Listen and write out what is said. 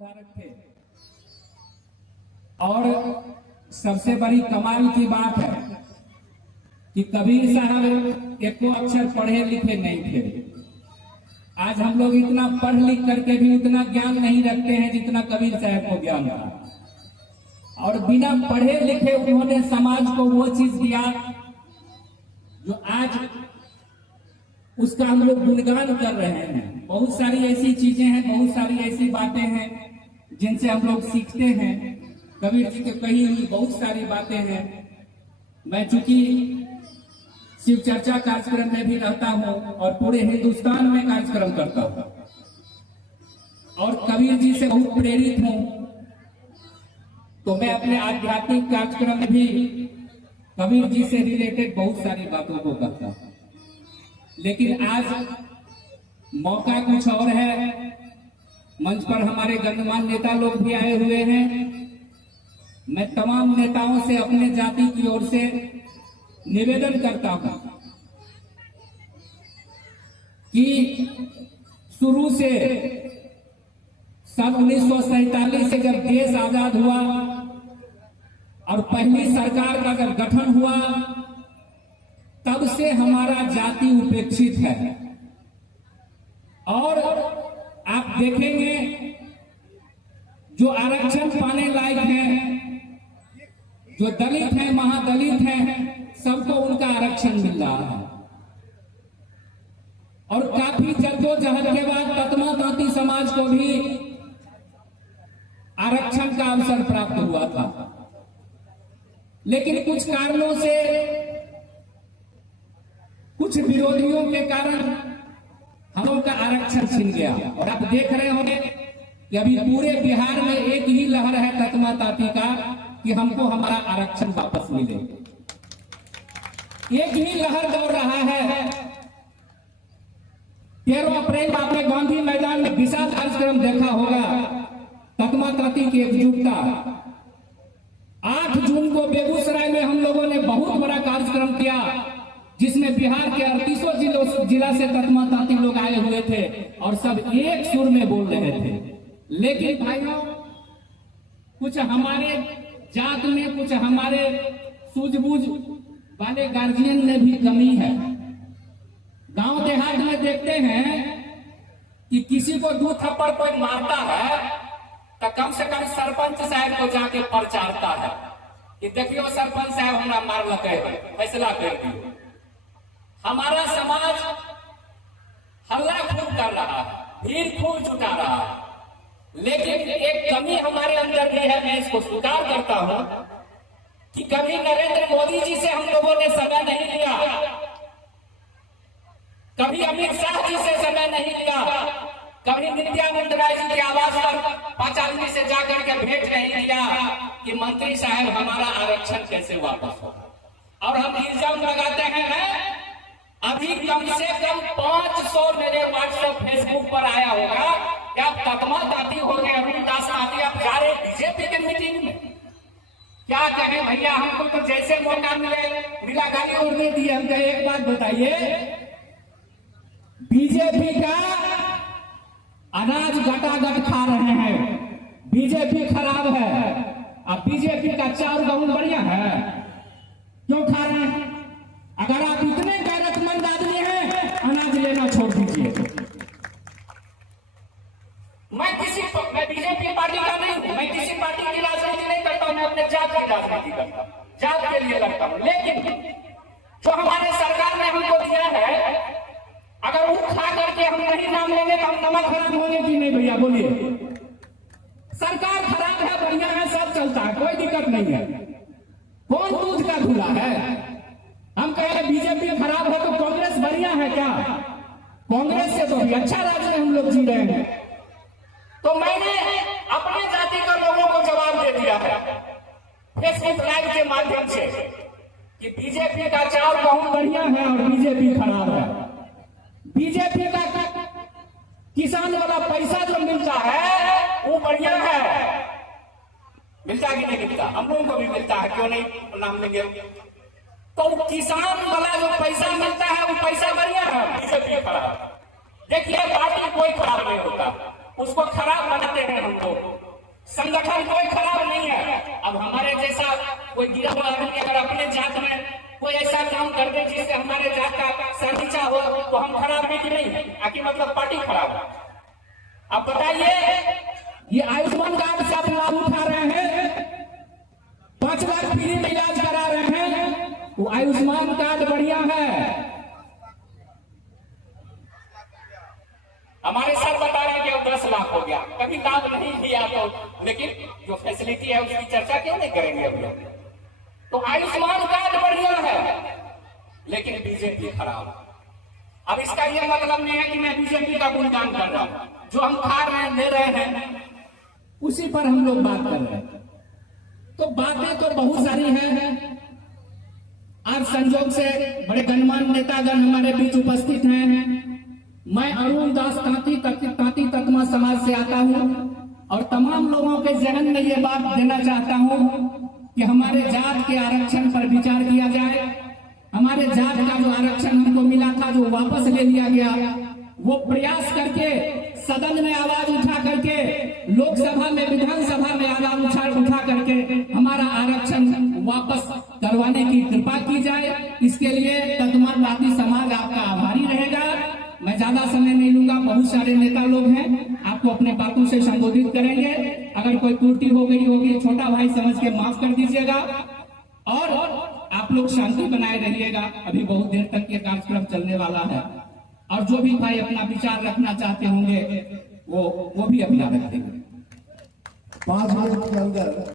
उद्धारक थे। और सबसे बड़ी कमाल की बात है कि कबीर साहब एको अक्षर पढ़े लिखे नहीं थे। आज हम लोग इतना पढ़ लिख करके भी उतना ज्ञान नहीं रखते हैं जितना कबीर साहब को ज्ञान था। और बिना पढ़े लिखे उन्होंने समाज को वो चीज दिया जो आज उसका हम लोग गुणगान कर रहे हैं। बहुत सारी ऐसी चीजें हैं, बहुत सारी ऐसी बातें हैं जिनसे हम लोग सीखते हैं। कबीर जी के कही हुई बहुत सारी बातें हैं। मैं चूंकि शिव चर्चा कार्यक्रम में भी रहता हूं और पूरे हिंदुस्तान में कार्यक्रम करता हूं और कबीर जी से बहुत प्रेरित हूं, तो मैं अपने आध्यात्मिक कार्यक्रम में भी कबीर जी से रिलेटेड बहुत सारी बातों को कहता हूं। लेकिन आज मौका कुछ और है। मंच पर हमारे गणमान्य नेता लोग भी आए हुए हैं। मैं तमाम नेताओं से अपने जाति की ओर से निवेदन करता हूं कि शुरू से सन 1947 से जब देश आजाद हुआ और पहली सरकार का जब गठन हुआ, तब से हमारा जाति उपेक्षित है। और आप देखेंगे जो आरक्षण पाने लायक हैं, जो दलित हैं, महादलित हैं, सबको उनका आरक्षण मिल रहा है। और काफी जद्दोजहद के बाद ततमा तांती समाज को भी आरक्षण का अवसर प्राप्त हुआ था। लेकिन कुछ कारणों से, कुछ विरोधियों के कारण हम लोग का आरक्षण छिन गया। और आप देख रहे होंगे कि अभी पूरे बिहार में एक ही लहर है ततमा तांती का कि हमको हमारा आरक्षण वापस मिले। एक ही लहर दौड़ रहा है। 13 अप्रैल को आपने गांधी मैदान में विशाल कार्यक्रम देखा होगा, ततमा तांती की एकजुटता। 8 जून को बेगूसराय में हम लोगों ने बहुत बड़ा कार्यक्रम किया, जिसमें बिहार के 38 जिला से ततमा तांती लोग आए हुए थे और सब एक सुर में बोल रहे थे। लेकिन भाइयों, कुछ हमारे जात में, कुछ हमारे सूझबूझ वाले गार्जियन में भी कमी है। गांव देहात में देखते हैं कि किसी को 2 थप्पड़ कोई मारता है तो कम से कम सरपंच साहब को जाके प्रचारता है कि देखियो सरपंच साहब हमरा मारलक है, फैसला कर दियो। हमारा समाज हल्ला खूब कर रहा है, भीड़ खूब जुटा रहा है। लेकिन एक कमी हमारे अंदर भी है, मैं इसको स्वीकार करता हूं कि कभी नरेंद्र मोदी जी से हम लोगों ने समय नहीं लिया, कभी अमित शाह जी से समय नहीं लिया, कभी नित्यानंद राय जी के आवास पर 5 आदमी से जाकर के भेंट नहीं किया कि मंत्री साहब हमारा आरक्षण कैसे वापस हो। और हम इल्जाम लगाते हैं, अभी कम से कम 500 मेरे व्हाट्सएप फेसबुक पर आया होगा कि आप ततमा तांती हो गए, अरुण दास तांती, आप जा रहे बीजेपी के मीटिंग में। क्या कहें भैया, हमको तो जैसे मौका मिला गाली उड़ने दिए। हमको एक बात बताइए, बीजेपी का अनाज घटाघट खा रहे हैं, बीजेपी खराब है। अब बीजेपी का चाउर गेहूं बढ़िया है, क्यों खा रहे हैं? अगर आप इतने गैरतमंद आदमी हैं, अनाज लेना छोड़ दीजिए। मैं बीजेपी पार्टी का नहीं हूं, मैं किसी पार्टी की राजनीति नहीं करता हूं, मैं अपने जात की राजनीति करता हूं, जात के लिए लड़ता हूं। लेकिन जो हमारे सरकार ने हमको दिया है, अगर वो खा करके हम नहीं नाम लेंगे तो हम नमक खराब होंगे कि नहीं भैया, बोलिए। सरकार खराब है, बढ़िया है, सब चलता है, कोई दिक्कत नहीं है। कौन दूध का धुला है? हम कहें बीजेपी खराब है तो कांग्रेस बढ़िया है क्या? कांग्रेस से तो भी अच्छा राज्य में हम लोग जी रहे हैं। तो मैंने अपने जाति के लोगों को जवाब दे दिया है फेसबुक लाइव के माध्यम से कि बीजेपी का चाउर गेहूं बढ़िया है और बीजेपी खराब है। बीजेपी का किसान वाला पैसा जो मिलता है वो बढ़िया है, मिलता कि नहीं मिलता? हम लोगों को भी मिलता है, क्यों नहीं नाम लेंगे? तो किसान वाला जो पैसा मिलता है वो पैसा बढ़िया है, बीजेपी खराब। देखिए, पार्टी कोई खराब नहीं होता, उसको खराब बनाते हैं हम लोग। संगठन कोई खराब नहीं है। अब हमारे जैसा कोई गिरा हुआ आदमी अगर अपने जात में कोई ऐसा काम कर दे जिससे हमारे जात का सर नीचा हो तो हम खराब है कि नहीं है? आखिर मतलब पार्टी खराब है? अब बताइए, ये आयुष्मान कार्ड से आप लाभ उठा रहे हैं, 5 लाख फ्री में इलाज करा रहे हैं, वो आयुष्मान कार्ड बढ़िया है। हमारे सर बता रहे हैं कि अब 10 लाख हो गया, कभी लाभ नहीं लिया तो, लेकिन जो फैसिलिटी है उसकी चर्चा क्यों नहीं करेंगे अब लोग? तो आयुष्मान कार्ड बढ़िया है लेकिन बीजेपी खराब। अब इसका यह मतलब नहीं है कि मैं बीजेपी का गुणगान कर रहा हूं, जो हम खा रहे हैं ले रहे हैं उसी पर हम लोग बात कर रहे हैं। तो बातें तो बहुत सारी हैं। आज संजोग से बड़े गणमान्य नेतागण हमारे बीच उपस्थित हैं। मैं अरुण दास तांती तत्मा समाज से आता हूं और तमाम लोगों के जहन में ये बात देना चाहता हूं कि हमारे जात के आरक्षण पर विचार किया जाए। हमारे जात का जो आरक्षण हमको मिला था, जो वापस ले लिया गया, वो प्रयास करके सदन में आवाज उठा करके, लोकसभा में विधानसभा में आवाज उठा करके हमारा आरक्षण वापस करवाने की कृपा की जाए। इसके लिए तत्मा तांती समाज आपका आभारी रहेगा। मैं ज्यादा समय नहीं लूंगा, बहुत सारे नेता लोग हैं, आपको अपने बातों से संबोधित करेंगे। अगर कोई त्रुटि हो गई होगी छोटा भाई समझ के माफ कर दीजिएगा और आप लोग शांति बनाए रहिएगा। अभी बहुत देर तक ये कार्यक्रम चलने वाला है और जो भी भाई अपना विचार रखना चाहते होंगे वो भी अपना रखेंगे। 5 मिनट के अंदर